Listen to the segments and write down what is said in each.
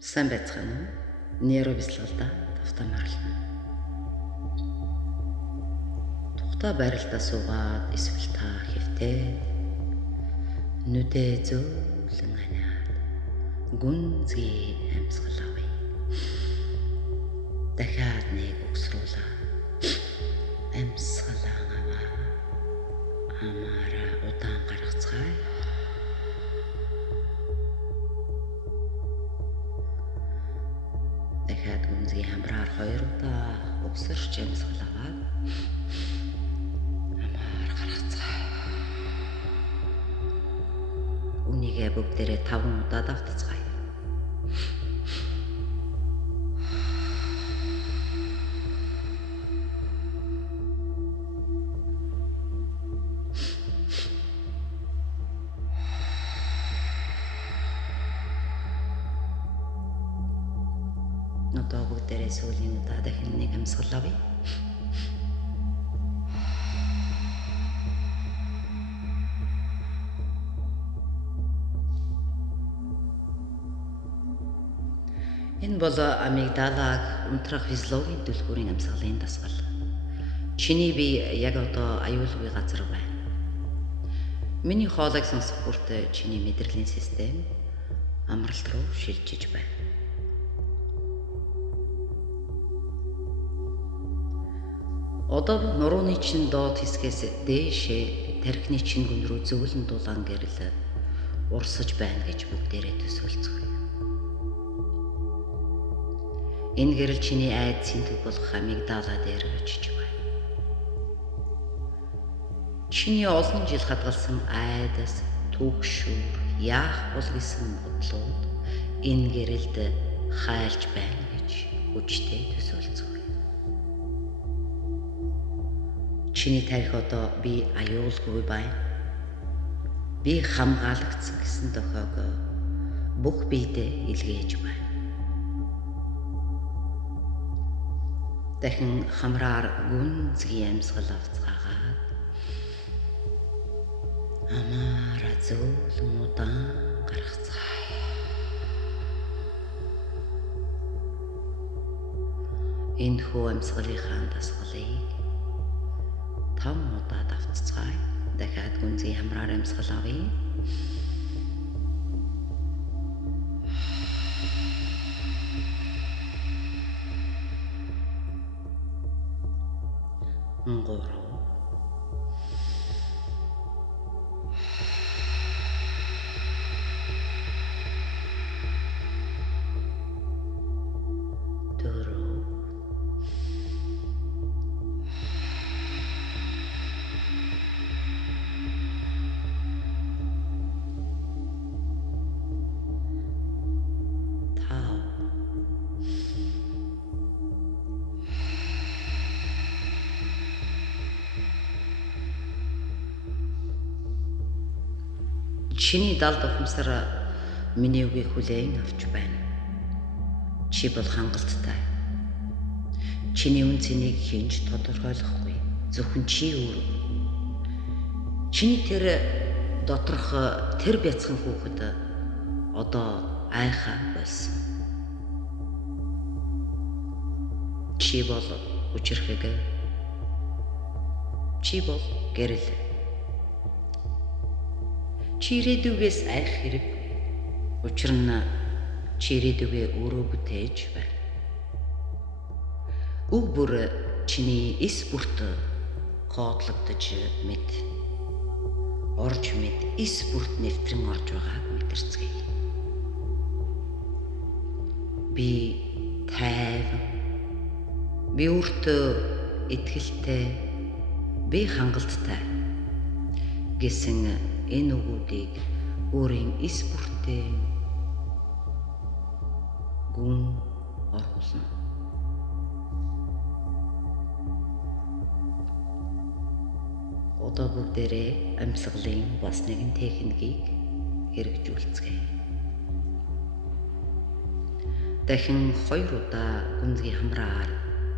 Сайн байцгаана уу? Нейробяцлагалда тавтаа марлна. Тухта байралдаа суугаад эсвэл та хэвтээд нүдээ зөөлөн ханиад гүнзгий амьсгал авъя. Дахиад нэг угсруулаад амьсгалаа аваа. Амаараа удаан гаргацгаая. Дахиад гүнзгий хамраар 2 удаа угсарч амьсгал аваад амаар гаргацгаая. Үнийгээ бүгдээрээ 5 удаа давтацгаая. Одоо бүгдээрээ сүүлийн удаа дахин нэг амьсгал авъя. Энэ бол амигдалаг унтрах физиологийн түлхүүрийн амьсгалын дасгал. Чиний бие яг одоо аюулгүй газар байна. Миний хоолойг сонсох бүрт чиний мэдрэлийн систем амралт руу шилжиж байна. Одоо нурууны чин доод хэсгээс дээшээ тархины чин гүн рүү зөвлөн дулаан гэрэл урсаж байна гэж бүгдээрээ төсөөлцгөөе. Энэ гэрэл чиний айдсын төв болох амигдала дээр очиж байна. Чиний олон жил хадгалсан айдас, түгшүүр, яах бол гэсэн бодлууд энэ гэрэлд хайлж байна гэж хүчтэй төсөөлцгөөе. Чиний тарих одоо би аюулгүй байна. Би хамгаалагдсан гэсэн дохойг бүх биедээ илгээж байна. Дахин хамраар гүнзгий амьсгал авцгаагаад амаараа зөөлөн удаан гаргацгаая. Энэ хүү амьсгалынхаа дасгалыг 5 удаа давтцгаая. Дахиад гүнзгий хамраар амьсгал авъя. Ngoro. Doro. Tao. Чиний далд ухамсар миний үгийг хүлээн авч байна. Чи бол хангалттай. Чиний үн цэнийг хинж тодорхойлохгүй. Зөвхөн чи өөрөө. Чиний тэр доторх тэр бяцхан хүүхэд одоо айхаа болсон. Чи бол хүчрхэг. Чи бол гэрэл. Чи ирээдүгээс айх хэрэг. Учир нь чи ирээдүгээ өөрөө бүтээж байна. Үг бүр чиний эс бүрт коодлогдож мэд. Орж мэд эс бүрт нэвтрэн орж байгааг мэдэрцгээе. Би тайван. Би өөртөө итгэлтэй. Би хангалттай гэсэн энэ үгүүдийг өөрийн эс бүртээ гүн оруулна. Одоо бүгдээрээ амьсгалын бас нэгэн техникийг хэрэгжүүлцгээе. Дахин 2 удаа гүнзгий хамраар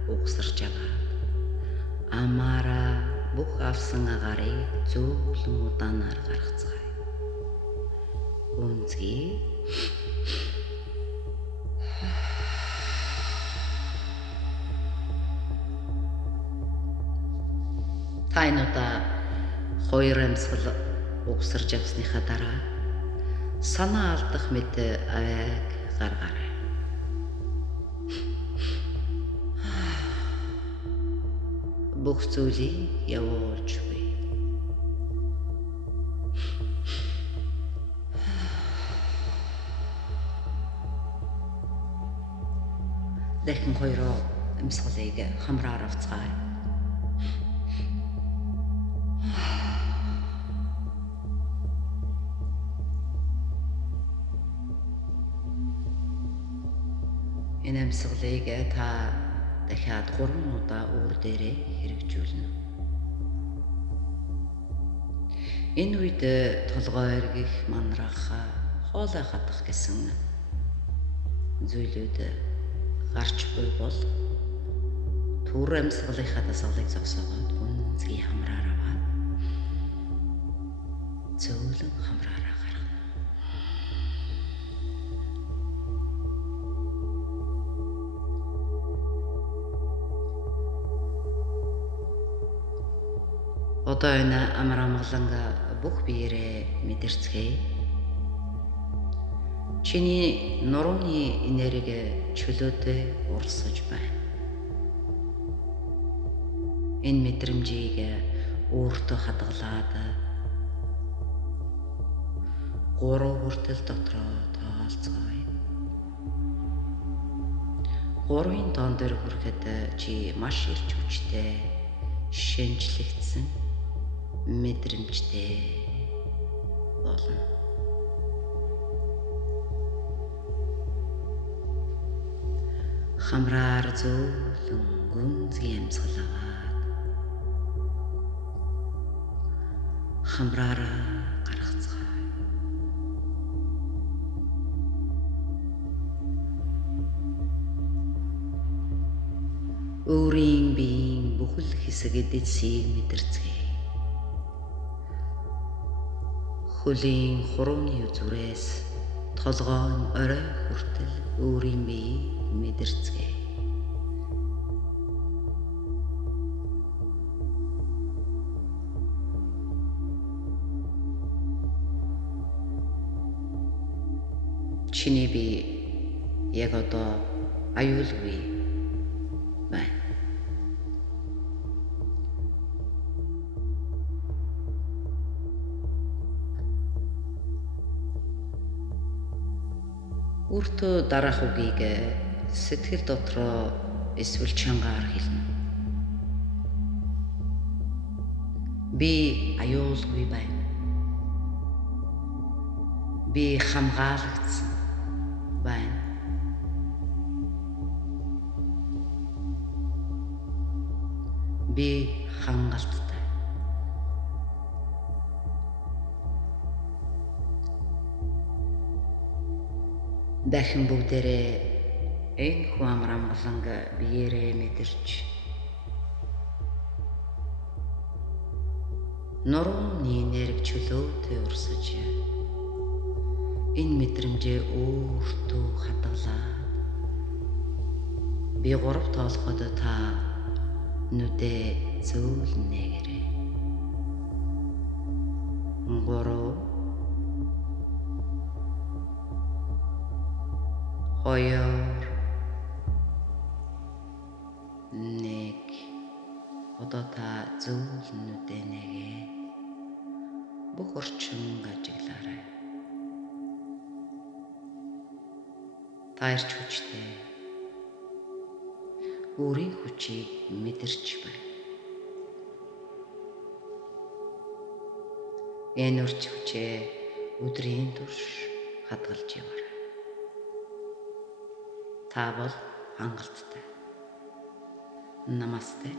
угсарч аваад амаараа бүх авсан агаарыг зөөлөн удаанаар гаргацгаая. Гүнзгий Та энэ удаа хоёр амьсгал угсарж явсныхаа дараа санаа алдах мэт авийг гаргаарай. Бүх зүйлийг явуулж буй. Дахин хоёроо амьсгалыг хамраар авцгаая. Энэ амьсгалыг та дахиад 3 удаа үүр дээрээ хэрэгжүүлнэ. Энэ үед толгой эргэх, манрах, хоолой хадах гэсэн зүйлүүд гарч буй бол түр амьсгалынхаа дасгалыг зогсоогоод гүнзгий хамраар аваад зөөлөн хамраараа гаргана. Одоо энэ амар амгаланга бүх биеэрээ мэдэрцгээе. Чиний нурууны энерги чөлөөтэй урсаж байна. Энэ мэдрэмжийг өөртөө хадгалаад 3 хүртэл дотроо тоолцгоё. 3-ын тоон дээр хүрэхэд чи маш ирч хүчтэй, шинжлэгдсэн мэдрэмжтэй болно. Хамраар зөөлөн гүнзгий амьсгал аваад хамраараа гаргацгаая. Өөрийн биеийн бүхэл хэсэг эдсийг мэдэрцгээе. Хөлийн хурууны зүрээс толгойн орой хүртэл өөрийн биеийг мэдэрцгээе. Чиний бие яг одоо аюулгүй байна. Өөртөө дараах үгийг сэтгэл дотроо эсвэл чангаар хэлнэ. Би аюулгүй байна. Би хамгаалагдсан байна. Би хангалттай. Дахин бүгдээрээ энэ хүн амар амгаланга биеэрээ мэдэрч нурууны энерги чөлөөтэй урсаж энэ мэдрэмжээ өөртөө хадгалаад би 3 тоолоход та нүдээ зөөлнэгээрэй. 3 2 1 одоо та зөөлнүүдээ нэгээ бүх орчин ажиглаарай. Та ирч хүчтэй өөрийн хүчийг мэдэрч байна. Энэ орч хүчээ өдрийн турш хадгалж яваарай. Та бол хангалттай. Намасте.